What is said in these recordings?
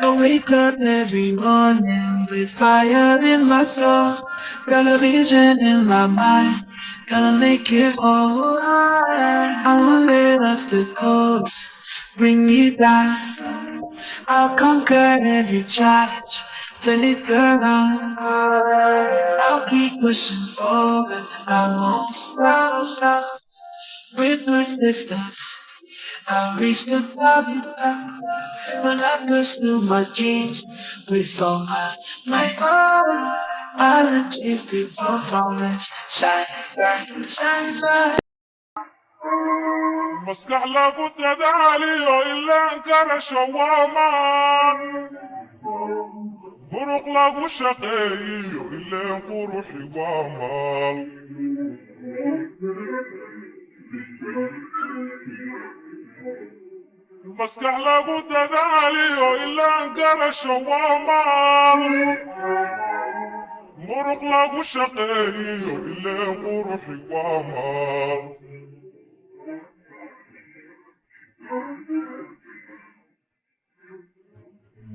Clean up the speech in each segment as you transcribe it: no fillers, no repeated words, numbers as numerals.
I wake up every morning with fire in my soul. Got a vision in my mind, gonna make it all right. I won't let obstacles bring me down. I'll conquer every challenge, turn it around. I'll keep pushing forward, I won't stop. With persistence, I'll reach the top. When I pursue my dreams with all my heart, I'll achieve good performance. Shine bright, shine bright. مسكح لابد دعالي إلا انكر شوامان برق لاغو شقي إلا انقر حوامان مسكح لابد دعالي إلا انكر شوامان برق لاغو شقي إلا انقر حوامان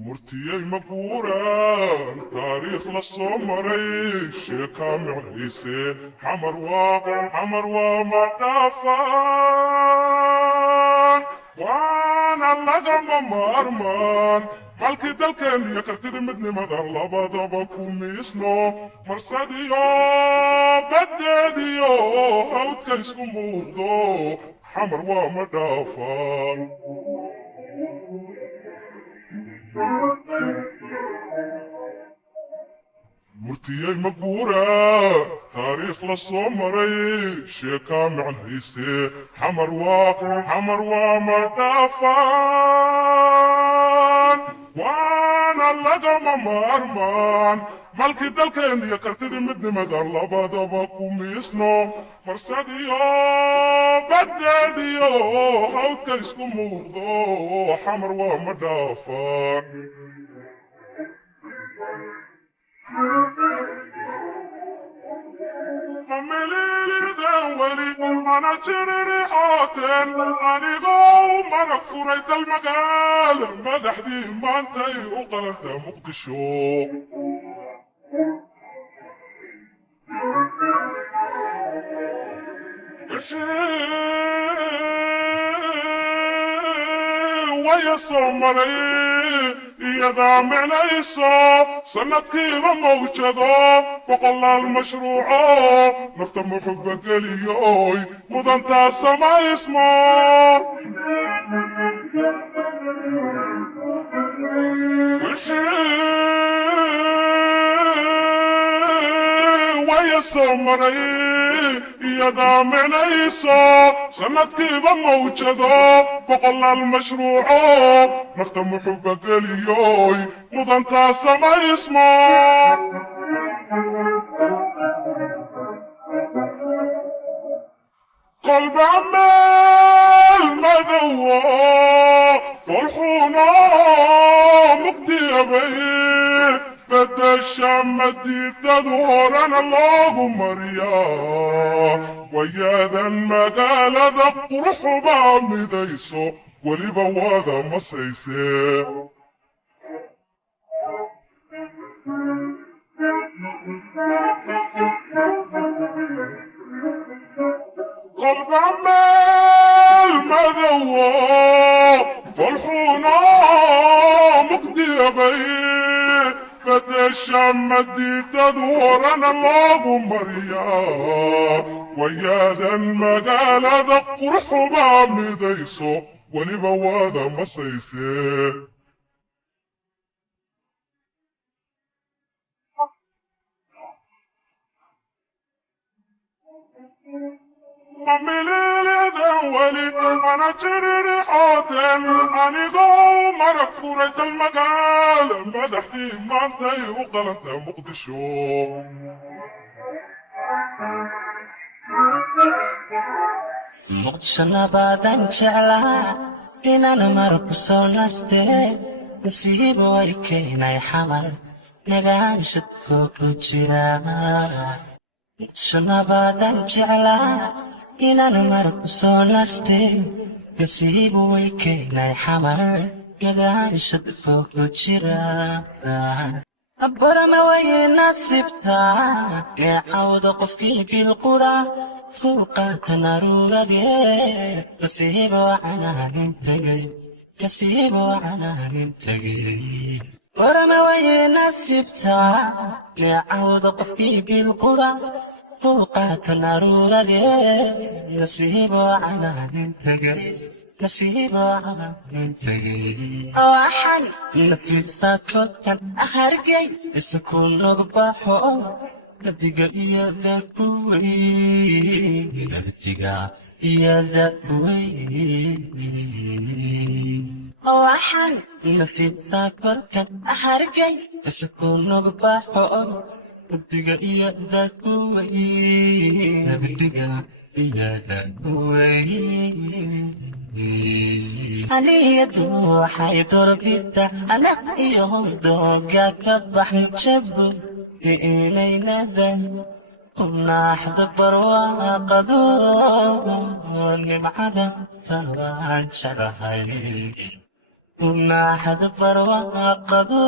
مرتيي مقوران تاريخ للصمري شيكا معيسي حمر وما دافان وانا لقم مرمان مالكي دلكن يكرتدي مدني مدن لبدا بكون ميسنو مرسديو بدديو هاوت كيسكو موضو حمر وما دافان مرتيي مقورة تاريخ للصمري شيكا معن هيسي حمر وما دافان وانا لقم مرمان مالكي دلكن يكرتدي مدني مدن لبدا بكو ميسنو مرسديو بدديو هاوت كيسكو موضو حمر وما دافان ممليلي دولي أنا جرري حاتن أني غو مرق فريت المقال مدحدي ما انتي وقلت مقدشو ويا صمري يدا معنيسو سندكيبا موجدو بقول المشروع نفتم حبك اليوي مدنتا سما اسمه ويا صمري يدا معنيسو سندكيبا موجدو بقول المشروع نفتم حبك اليوي مدنتا سما اسمه قلب عمال مدوى فرحونا مقدي بيه بدا الشام مدي تدور انا اللهم مريا ويا ذا المقال ذا قرح بعمي ديسو ولي بواذا مصيسي قلب عمال مدوى فرحونا مقدي بيه بدا الشام مدي تدور انا اللهم مريا ويا ذا المقال ذا قرح بعمي ديسو ولي بواذا مصيسي ممليلي دولي أنا جرري حاتن أني غو مرق فريت المقال مدحتي ما انتي وقلت مقدشو مقدشنا بعدن جعلها إننا مرق سولستي نسيب ويكينا يحمل نغان شدو كجرا مقدشنا بعدن جعلها إننا مرق سولستي نسيب ويكينا يحمل gadaasha dadka ku jira barama way nasiibtaa ee cawda qofkii bilqura fuuqaanka naruuradee nasiibo canaanin tagay nasiibo canaanin tagay barama way nasiibtaa ee cawda qofkii bilqura fuuqaanka naruuradee nasiibo canaanin tagay nasiibo canaanin tagay waxaan nafisa kotan ahargay iskuul lagu baxo nabdiga iyo dakuway nabdiga iyo dakuway waxaan nafisa kotan ahargay iskuul lagu baxo nabdiga iyo dakuway nabdiga iyo dakuway aniyadu waxay doorbidta anag iyo dooga ka baxay jabo inaynadan unaaxda barwaaqado nimcada talaan jarahay unaaxda barwaaqado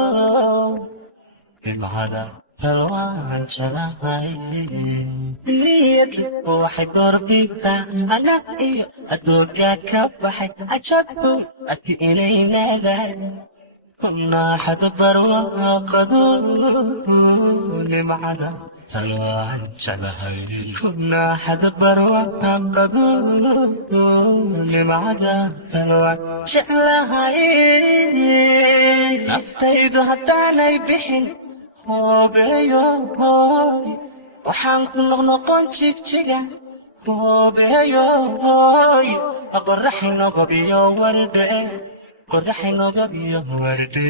nimcada talaan jarahay niyadu waxay doorbidta anag iyo adooga ka baxay ajabo ati inaynadan unaaxda barwaaqado nimcada talaan jarahay unaaxda barwaaqado nimcada talaan jeclahay naftaydu haddaanay bixin hoobeeyo hooy waxaan ku noqnoqon jigjiga hoobeeyo hooy qoraxina gobiyo warde qoraxina gobiyo warde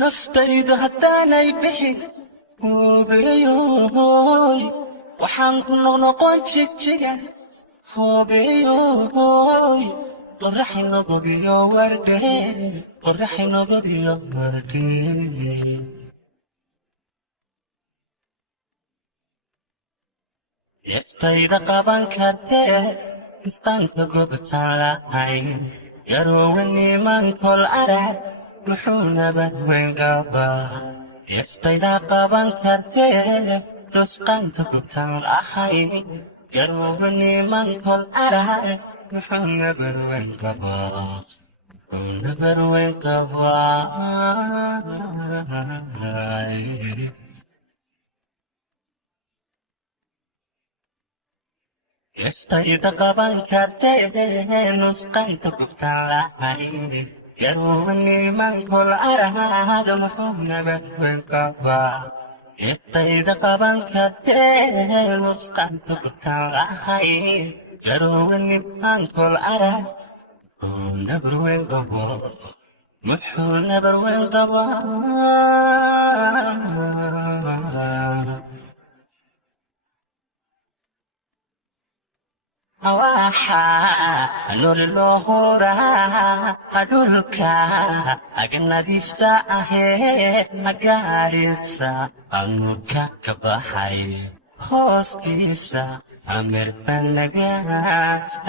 naftaydu haddaanay bixin hoobeeyo hooy waxaan ku noqnoqon jigjiga hoobeeyo hooy qoraxina gobiyo warde qoraxina gobiyo warde yaftayda qaban kartee istaanka gobtaan lahayn yarowaniman kol arag muxuunaba weyn qabaa yaftayda qaban kartee nusqaanka gobtaan lahayn yarowaniman kol arag muxuunaba weyn qabaa muxuunaba weyn qabaa yaftayda qaban kartee nusqaanka gobtaan lahayn yarowaniman kol arag muxuunaba weyn qabaa yaftayda qaban kartee nusqaanka gobtaan lahayn yarowaniman kol arag muxuunaba weyn qabaa muxuunaba weyn qabaa waxaa nolol loo horaa dhulka agnadiifta ahee agaarisa anuka ka baxay hoostiisa amirtanaga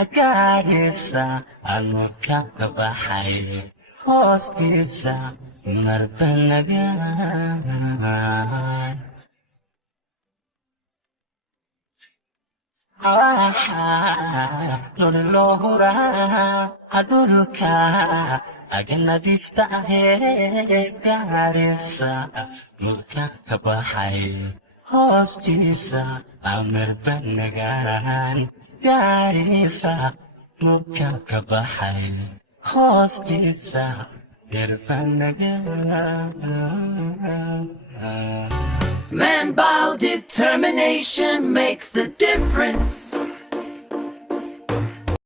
agaarisa anuka ka baxay hoostiisa martanaga nolol loo horaa dhulka agnadiifta ahee gaarisa nurka ka baxay hoostiisa amirtanagaan gaarisa nurka ka baxay hoostiisa Man, bow determination makes the difference.